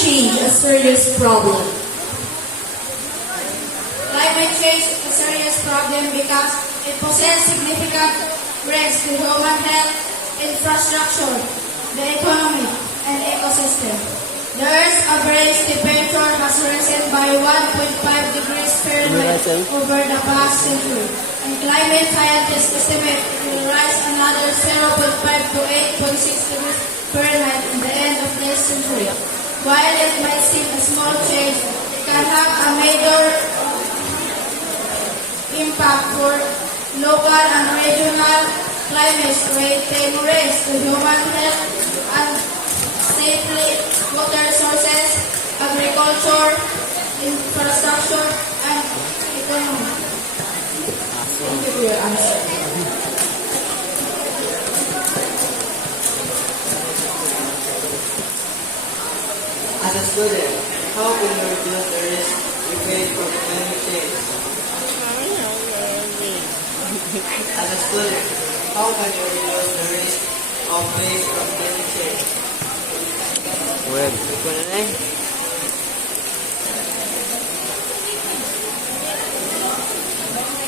change a serious problem? Climate change is a serious problem because it poses significant risks to human health, infrastructure, the economy, and ecosystem. The Earth's average temperature has risen by 1.5 degrees Fahrenheit over the past century, and climate scientists estimate it will rise another 0.5 to 8.6 degrees Fahrenheit in the end of this century. While it might seem a small change, it can have a major impact for local and regional climates, creating risks to human health and safely water sources, agriculture, infrastructure, and economy. Thank you for your answer. As a student, how can you reduce the risk you face from climate change? As a student, how can you reduce the risk of face from climate change?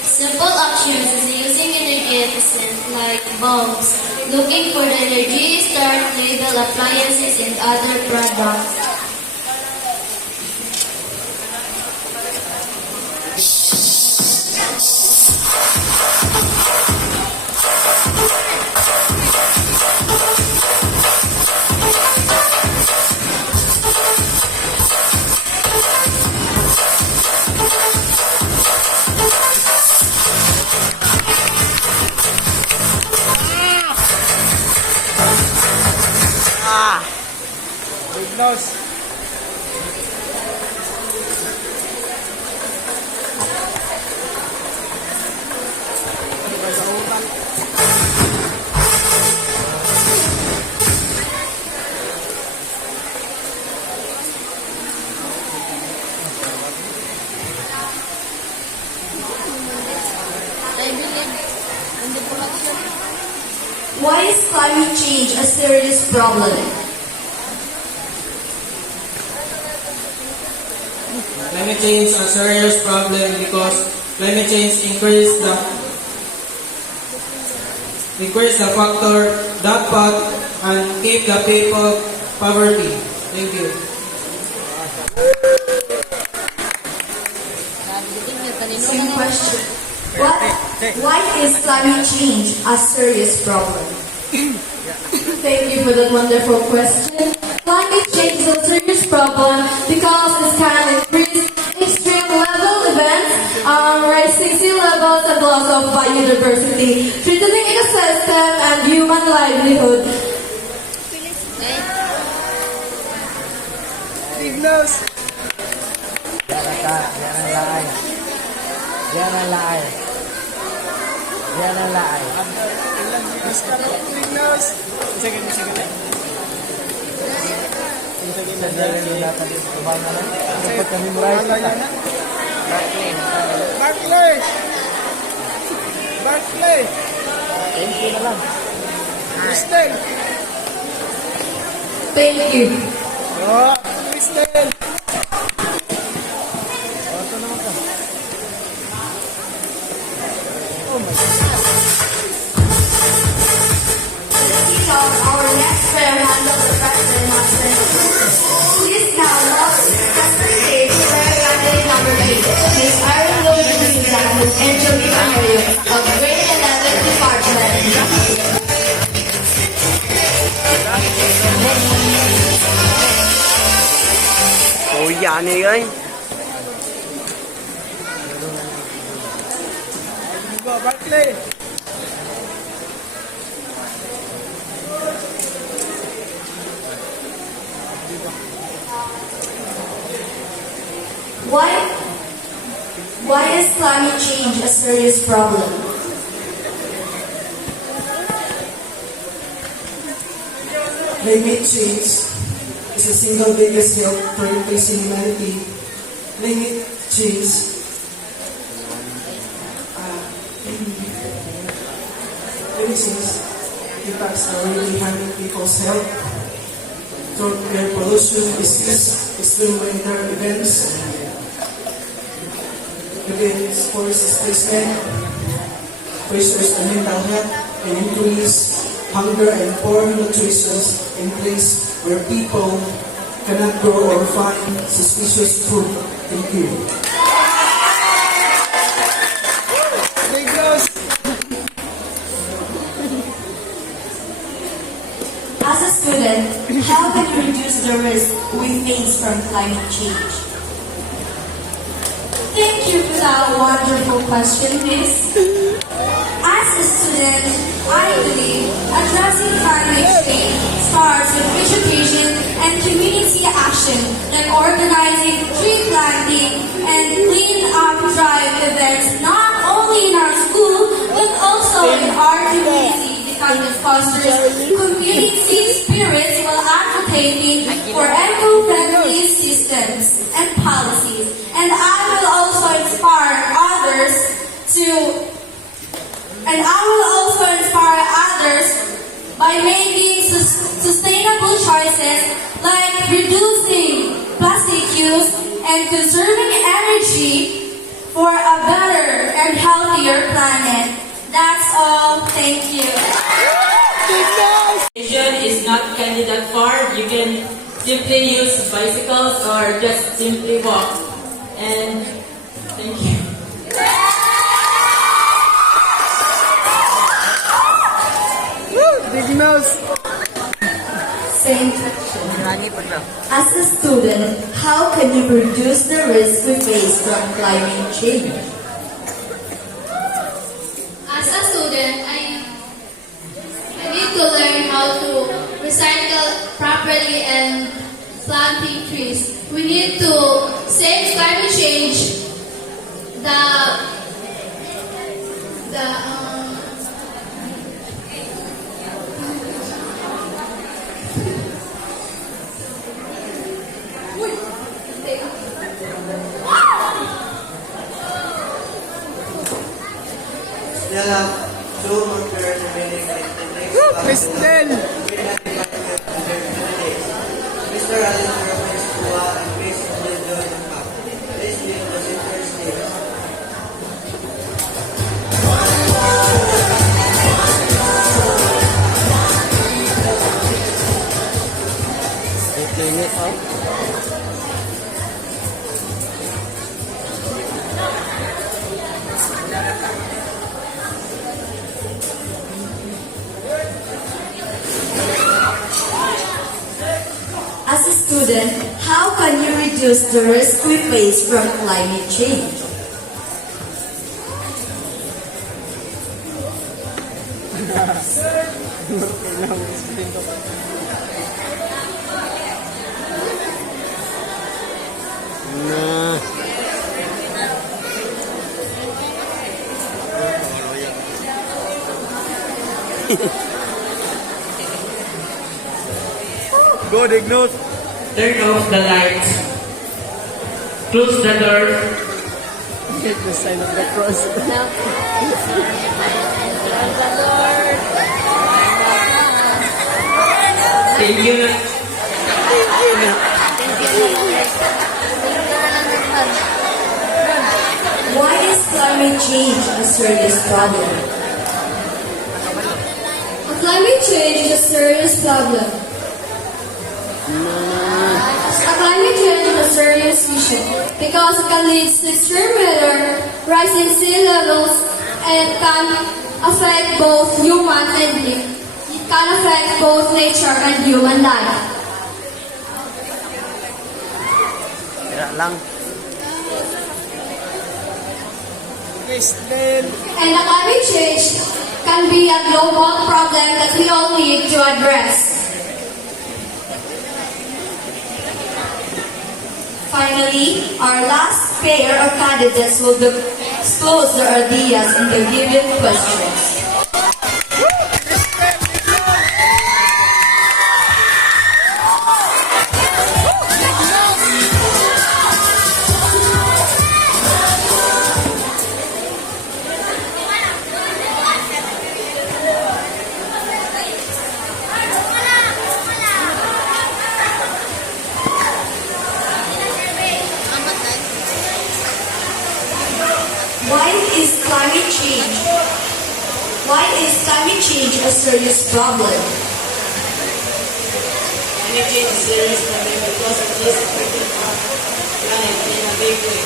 Simple actions is using energy efficient like bulbs, looking for the energy start label appliances and other products. Big nose. Why is climate change a serious problem? Climate change is a serious problem because climate change increase the factor that pot and keep the people poverty. Thank you. Same question. Why is climate change a serious problem? Thank you for that wonderful question. Climate change is a serious problem because it can increase extreme level events, rising sea levels and loss of biodiversity, threatening ecosystem and human livelihood. Big nose. Big nose. Barclay. Crystal. Thank you. Oh, Crystal. Oh my God. Our next prayer handle the President Hudson. Please now welcome the stage prayer candidate number 8, Ms. Erin Louise Susan and Jolina Mario of Grade 11 Department. Oh, yan eh. Go, Barclay. Why is climate change a serious problem? Climate change is the single biggest health threat facing humanity. Climate change impacts are really harming people's health. throat air pollution, disease, extreme weather events, against forest displacement, pressures on mental health, and increase hunger and poor nutrition in place where people cannot grow or find suspicious food. Thank you. Dignos. As a student, how can you reduce the risk we face from climate change? Thank you for that wonderful question, Miss. As a student, I believe addressing climate change starts with education and community action, like organizing tree planting and clean up drive events not only in our school but also in our community, because it fosters community spirits while advocating for eco-friendly systems and policies. And I will also inspire others by making sustainable choices like reducing plastic use and conserving energy for a better and healthier planet. That's all. Thank you. Is not kinda that far. You can simply use bicycles or just simply walk. And thank you. Dignos. Same question. As a student, how can you reduce the risk we face from climate change? As a student, I need to learn how to recycle properly and planting trees. We need to save climate change. Still have 2 more pairs remaining in the next Cristel. Mr. Alistair Mescua and Miss Linda Dupac. Please be on the center stage. As a student, how can you reduce the risk we face from climate change? Go, Dignos. Turn off the lights. Close the door. Hit the sign of the cross. Thank you. Why is climate change a serious problem? Climate change is a serious problem. Climate change is a serious issue because it can lead to extreme weather, rising sea levels, and can affect both human and it can affect both nature and human life. lang. Cristel. And the climate change can be a global problem that we all need to address. Finally, our last pair of candidates will disclose their ideas in the given questions. Why is climate change a serious problem? Climate change is a serious problem because it is affecting our planet in a big way.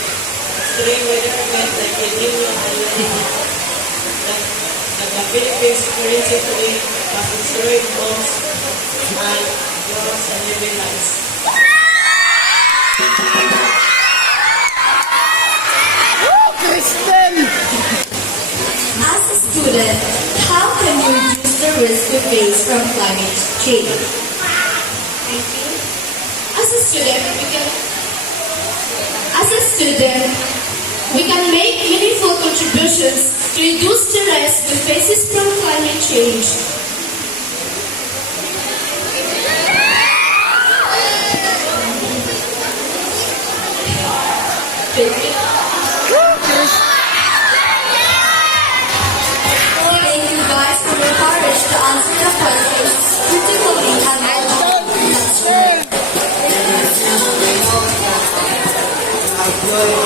Extreme weather events like El Nino and La Nina that the Philippines experiencing today have destroyed homes and jobs and living lives. As a student, how can you reduce the risk we face from climate change? As a student, we can make meaningful contributions to reduce the risk we face from climate change. Thank you guys for your courage to answer the questions critically and Employ